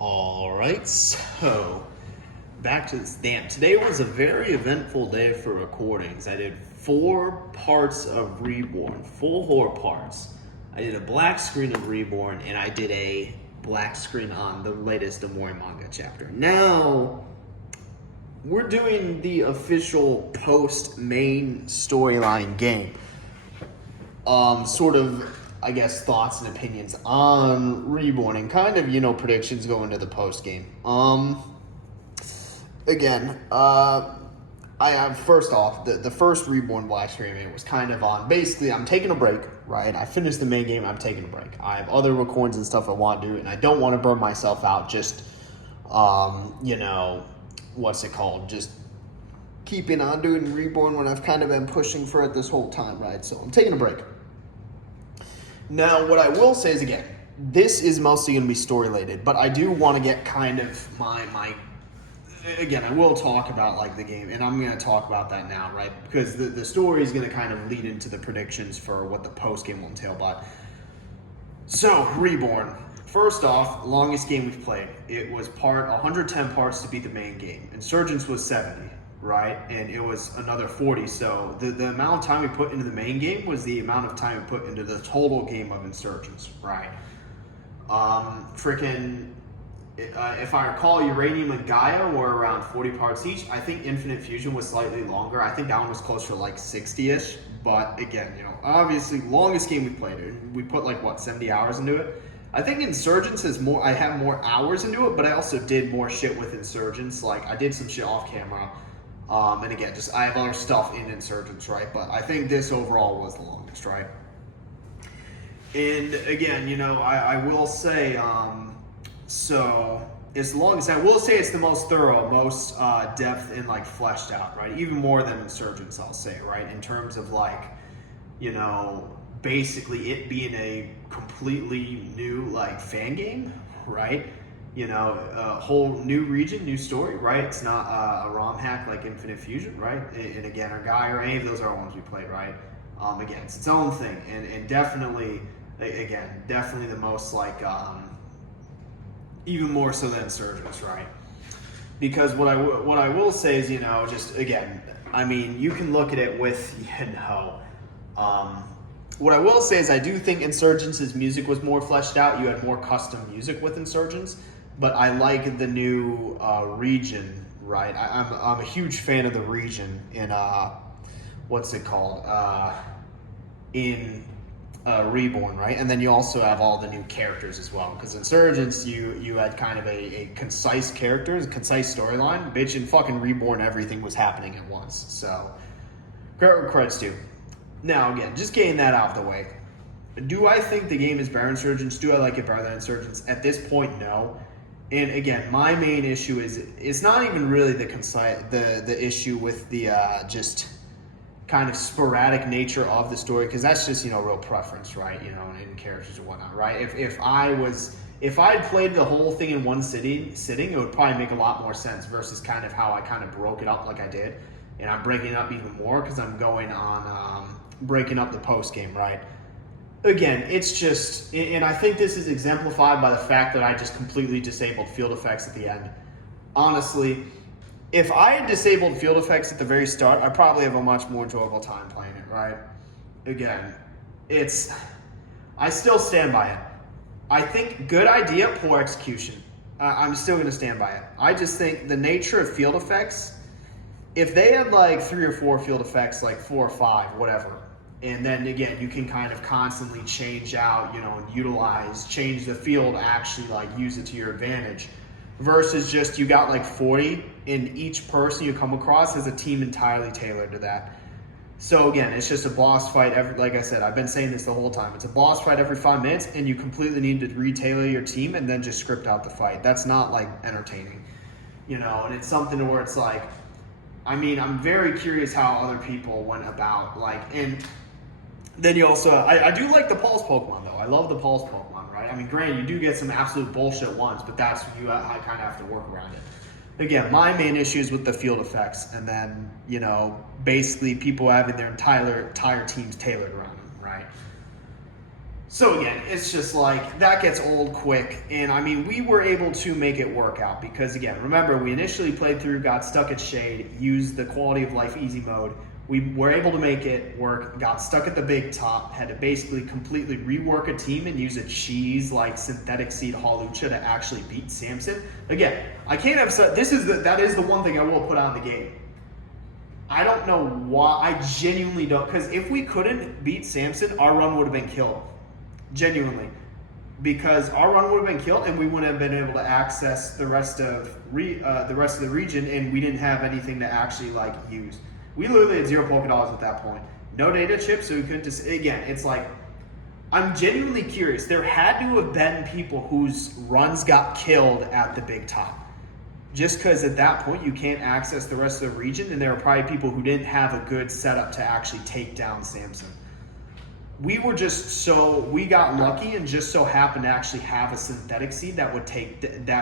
All right, so back to this. Damn, today was a very eventful day for recordings. I did 4 parts of Reborn, full horror parts. I did a black screen of Reborn, and I did a black screen on the latest Amori manga chapter. Now, we're doing the official post-main storyline game. Sort of, I guess, thoughts and opinions on Reborn and kind of, predictions going to the post game. I have, first off, the first Reborn black screen was kind of on, basically, I'm taking a break, right? I finished the main game, I'm taking a break. I have other recordings and stuff I want to do, and I don't want to burn myself out just, just keeping on doing Reborn when I've kind of been pushing for it this whole time, right? So I'm taking a break. Now, what I will say is, again, this is mostly going to be story-related, but I do want to get kind of again, I will talk about, the game, and I'm going to talk about that now, right? Because the story is going to kind of lead into the predictions for what the post-game will entail, So, Reborn. First off, longest game we've played. It was 110 parts to beat the main game. Insurgents was 70. Right, and it was another 40. So the amount of time we put into the main game was the amount of time we put into the total game of Insurgents. Right. If I recall, Uranium and Gaia were around 40 parts each. I think Infinite Fusion was slightly longer. I think that one was closer to 60-ish. But again, obviously longest game we played. We put 70 hours into it. I think Insurgents is more. I have more hours into it, but I also did more shit with Insurgents. I did some shit off camera. And again, I have other stuff in Insurgents, right? But I think this overall was the longest, right? And again, I will say, so as long as I will say it's the most thorough, most depth and fleshed out, right? Even more than Insurgents, I'll say, right? In terms of basically it being a completely new fan game, right? A whole new region, new story, right? It's not a ROM hack like Infinite Fusion, right? And again, our guy or any of those are ones we played, right? Again, it's its own thing, and definitely, definitely the most even more so than Insurgents, right? Because what I will say is, just again, I mean, you can look at it with, what I will say is I do think Insurgents' music was more fleshed out. You had more custom music with Insurgents, but I like the new region, right? I'm a huge fan of the region in what's it called? In Reborn, right? And then you also have all the new characters as well. Because Insurgents, you had kind of a concise characters, a concise storyline. Bitch, in fucking Reborn, everything was happening at once. So, credits too. Now, again, just getting that out of the way. Do I think the game is better than Insurgents? Do I like it better than Insurgents? At this point, no. And again, my main issue is it's not even really the issue with the just kind of sporadic nature of the story, because that's just real preference, right? In characters and whatnot, right? If I had played the whole thing in one sitting, it would probably make a lot more sense versus kind of how I kind of broke it up like I did. And I'm breaking it up even more because I'm going on breaking up the post game, right? Again, it's just, and I think this is exemplified by the fact that I just completely disabled field effects at the end. Honestly, if I had disabled field effects at the very start, I'd probably have a much more enjoyable time playing it, right? Again, I still stand by it. I think good idea, poor execution. I'm still going to stand by it. I just think the nature of field effects, if they had 3 or 4 field effects, 4 or 5, whatever, and then again, you can kind of constantly change out, and change the field, actually use it to your advantage, versus just you got 40, and each person you come across has a team entirely tailored to that. So again, it's just a boss fight like I said, I've been saying this the whole time. It's a boss fight every 5 minutes, and you completely need to retailor your team and then just script out the fight. That's not entertaining, and it's something where it's I'm very curious how other people went about, and then you also, I do like the Pulse Pokemon, though. I love the Pulse Pokemon, right? I mean, granted, you do get some absolute bullshit ones, but I kind of have to work around it. Again, my main issue is with the field effects, and then, basically people having their entire teams tailored around them, right? So again, it's just like that gets old quick, and I mean we were able to make it work out because again, remember we initially played through, got stuck at Shade, used the quality of life easy mode. We were able to make it work, got stuck at the big top, had to basically completely rework a team and use a cheese like synthetic seed Hawlucha to actually beat Samson. Again, I can't have that is the one thing I will put on the game. I don't know why, I genuinely don't, because if we couldn't beat Samson, our run would have been killed. Genuinely, because our run would have been killed, and we wouldn't have been able to access the rest of the region, and we didn't have anything to actually like use. We literally had 0 Pokédollars at that point, no data chip, so we couldn't just. Again, it's like I'm genuinely curious. There had to have been people whose runs got killed at the big top, just because at that point you can't access the rest of the region, and there were probably people who didn't have a good setup to actually take down Samson. We got lucky and just so happened to actually have a synthetic seed that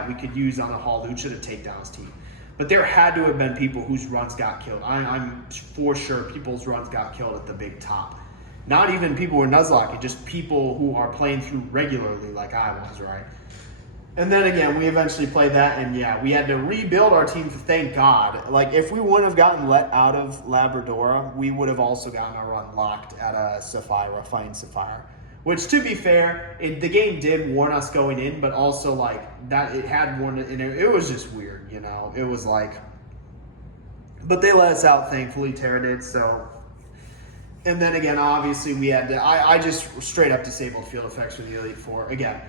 we could use on a Hawlucha to take down his team. But there had to have been people whose runs got killed. I'm for sure people's runs got killed at the big top. Not even people who are Nuzlocke, just people who are playing through regularly like I was, right? And then again, we eventually played that, and yeah, we had to rebuild our team, thank God. Like, if we wouldn't have gotten let out of Labradora, we would have also gotten our run locked at a Fighting Sapphire. Which, to be fair, the game did warn us going in, but also, like, that it had warned, and it was just weird, you know? It was like... But they let us out, thankfully, Terra did, so... And then again, obviously, we had to... I just straight up disabled field effects for the Elite Four. Again...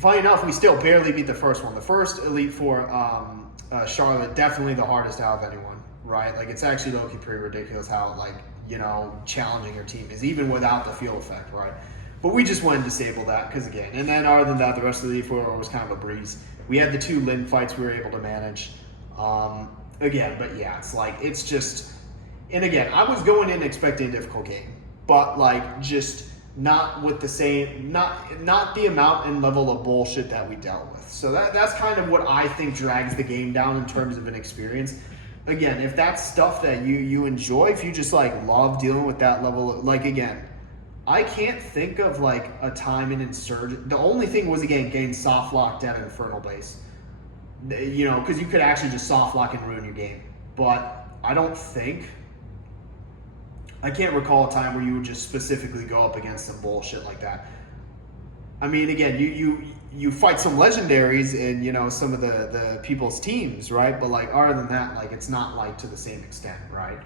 funny enough, we still barely beat the first one. The first Elite Four, Charlotte, definitely the hardest out of anyone, right? Like, it's actually low-key pretty ridiculous how, like, you know, challenging your team is, even without the field effect, right? But we just went and disabled that, because again, and then other than that, the rest of the Elite Four was kind of a breeze. We had the 2 Lin fights we were able to manage. Again, but yeah, it's like, it's just, and again, I was going in expecting a difficult game, but like, just... not with the same, not the amount and level of bullshit that we dealt with. So that's kind of what I think drags the game down in terms of an experience. Again, if that's stuff that you enjoy, if you just like love dealing with that level of, like, again, I can't think of like a time in Insurgent. The only thing was, again, getting soft locked down in Infernal Base. You know, because you could actually just soft lock and ruin your game. But I don't think... I can't recall a time where you would just specifically go up against some bullshit like that. I mean, again, you fight some legendaries in, you know, some of the people's teams, right? But like, other than that, like, it's not like to the same extent, right?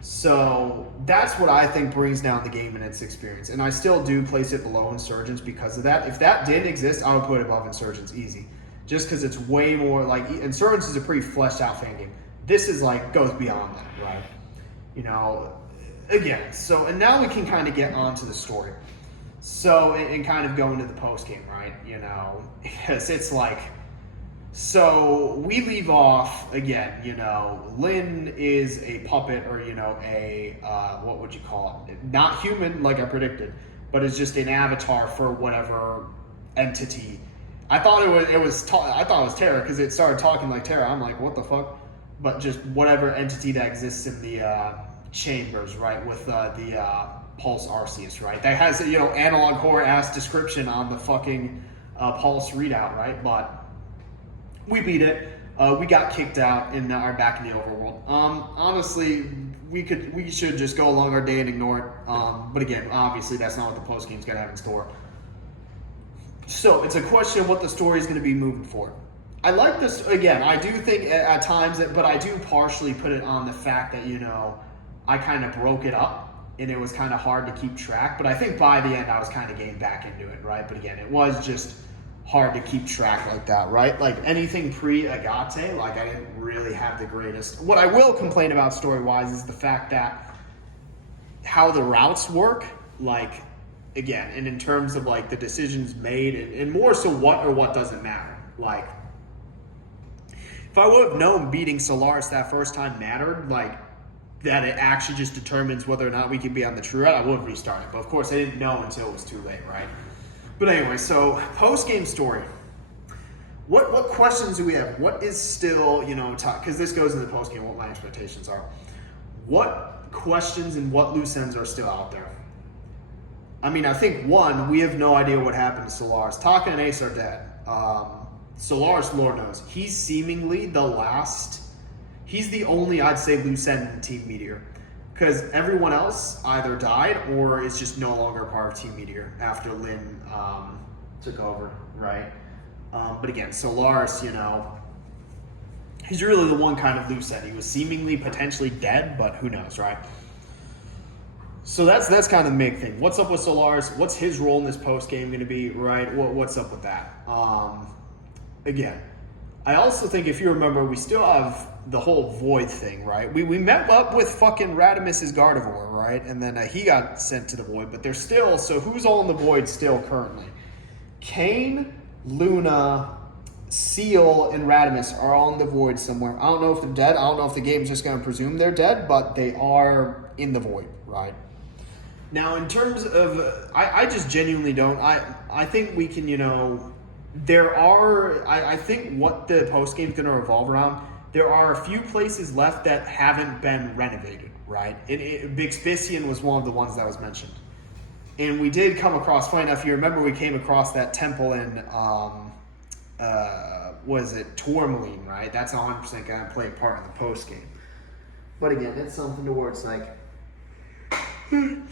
So that's what I think brings down the game in its experience. And I still do place it below Insurgents because of that. If that didn't exist, I would put it above Insurgents easy. Just because it's way more, like, Insurgents is a pretty fleshed out fan game. This is like, goes beyond that, right? You know, again, so, and now we can kind of get onto the story. So, and kind of go into the post game, right? You know, because it's like, so we leave off again, you know, Lynn is a puppet, or, you know, a, what would you call it? Not human, like I predicted, but it's just an avatar for whatever entity. I thought it was Terra, because it started talking like Terra. I'm like, what the fuck? But just whatever entity that exists in the chambers, right? With the Pulse Arceus, right? That has, you know, analog horror ass description on the fucking Pulse readout, right? But we beat it. We got kicked out and are back in the overworld. Honestly, we should just go along our day and ignore it. But again, obviously that's not what the post game's gonna have in store. So it's a question of what the story is going to be moving forward. I like this, again, I do think at times, but I do partially put it on the fact that, you know, I kind of broke it up and it was kind of hard to keep track. But I think by the end I was kind of getting back into it, right? But again, it was just hard to keep track like that, right? Like anything pre-Agate, like I didn't really have the greatest. What I will complain about story-wise is the fact that how the routes work, like, again, and in terms of like the decisions made and more so what or what doesn't matter. Like, if I would have known beating Solaris that first time mattered, like that it actually just determines whether or not we can be on the true route, I would have restarted. But of course I didn't know until it was too late, right? But anyway, so post-game story. What questions do we have? What is still, you know, because this goes into the post-game, what my expectations are. What questions and what loose ends are still out there? I mean, I think one, we have no idea what happened to Solaris. Taka and Ace are dead. Solaris, Lord knows, he's seemingly the last. He's the only, I'd say, loose end in Team Meteor. Because everyone else either died or is just no longer part of Team Meteor after Lin took over, right? But again, Solaris, you know, he's really the one kind of loose end. He was seemingly potentially dead, but who knows, right? So that's kind of the big thing. What's up with Solaris? What's his role in this post game going to be, right? What's up with that? Again, I also think if you remember, we still have the whole Void thing, right? We met up with fucking Radimus's Gardevoir, right? And then he got sent to the Void, but they're still, so who's all in the Void still currently? Kane, Luna, Seal, and Radimus are all in the Void somewhere. I don't know if they're dead. I don't know if the game's just going to presume they're dead, but they are in the Void, right? Now, in terms of, I just genuinely don't. I think we can, you know, there are, I think what the postgame is going to revolve around, there are a few places left that haven't been renovated, right? Big Spissian was one of the ones that was mentioned. And we did come across, funny enough, you remember we came across that temple in, was it Tourmaline, right? That's 100% going to play a part in the postgame. But again, it's something to where it's like,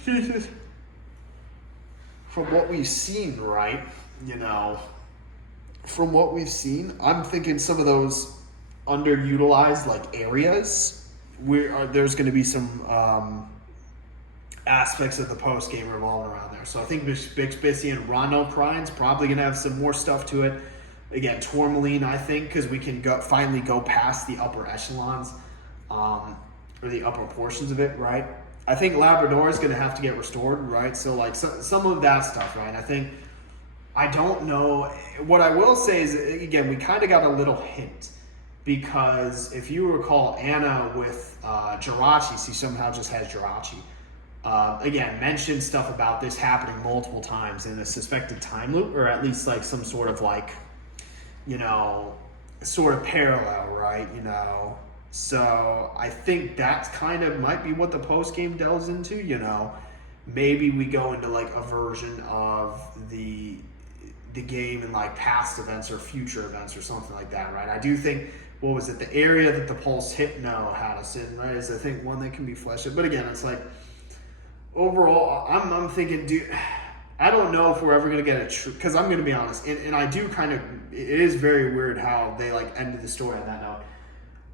Jesus. From what we've seen, right, you know, from what we've seen, I'm thinking some of those underutilized like areas, there's going to be some aspects of the post game revolving around there. So I think Big Spissy and Rondo Crine's probably going to have some more stuff to it. Again, Tourmaline, I think, because we can finally go past the upper echelons or the upper portions of it, right? I think Labrador is going to have to get restored, right? So like some of that stuff, right? I don't know. What I will say is, again, we kind of got a little hint because if you recall, Anna with Jirachi, she somehow just has Jirachi. Again, mentioned stuff about this happening multiple times in a suspected time loop, or at least like some sort of like, you know, sort of parallel, right? You know, so I think that's kind of might be what the post game delves into. You know, maybe we go into like a version of the game in like past events or future events or something like that, right? I do think, what was it, the area that the Pulse Hypno had us in, right, is I think one that can be fleshed out. But again, it's like overall, I'm thinking, dude, I don't know if we're ever going to get a true, because I'm going to be honest, and I do kind of, it is very weird how they like ended the story on that note.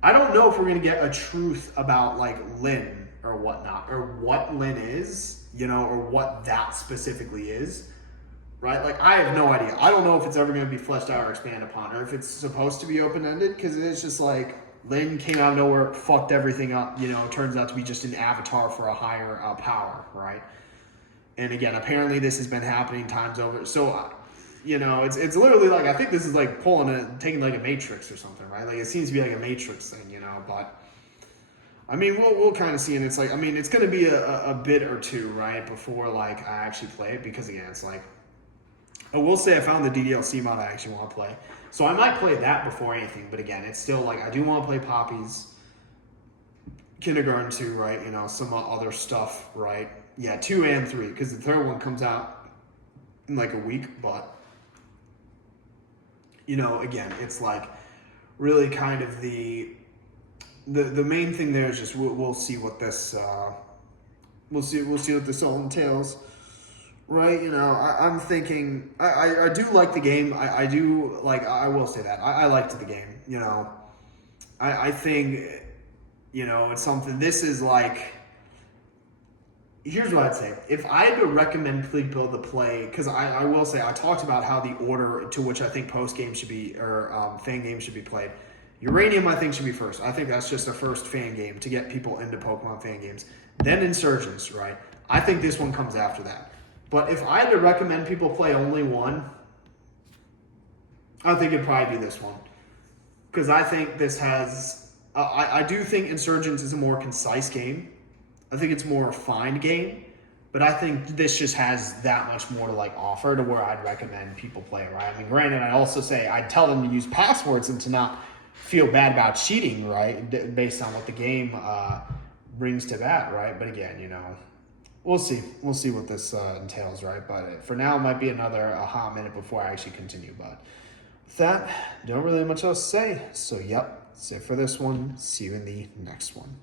I don't know if we're going to get a truth about like Lin or whatnot, or what Lin is, you know, or what that specifically is, right? Like, I have no idea. I don't know if it's ever going to be fleshed out or expanded upon, or if it's supposed to be open-ended, because it's just like, Lin came out of nowhere, fucked everything up, you know, it turns out to be just an avatar for a higher power, right? And again, apparently this has been happening times over. So, you know, it's literally like, I think this is like taking like a Matrix or something, right? Like, it seems to be like a Matrix thing, you know, but I mean, we'll kind of see, and it's like, I mean, it's going to be a bit or two, right, before like I actually play it, because again, it's like, I will say I found the DDLC mod I actually want to play. So I might play that before anything, but again, it's still like, I do want to play Poppy's Kindergarten 2, right? You know, some other stuff, right? Yeah, 2 and 3, because the third one comes out in like a week, but, you know, again, it's like really kind of the main thing there is just we'll see what this, we'll see what this all entails. Right, you know, I'm thinking, I do like the game. I do, like, I will say that. I liked the game, you know. I think, you know, it's something, this is like, here's what I'd say. If I had to recommend people to play, because I will say, I talked about how the order to which I think post-game should be, or fan games should be played. Uranium, I think, should be first. I think that's just a first fan game to get people into Pokemon fan games. Then Insurgents, right? I think this one comes after that. But if I had to recommend people play only one, I think it'd probably be this one. Because I think this has... I do think Insurgents is a more concise game. I think it's a more refined game. But I think this just has that much more to like offer to where I'd recommend people play, right? I mean, granted, I'd also say I'd tell them to use passwords and to not feel bad about cheating, right? Based on what the game brings to that, right? But again, you know... we'll see. We'll see what this entails, right? But for now, it might be another a hot minute before I actually continue. But with that, don't really have much else to say. So, yep, that's it for this one. See you in the next one.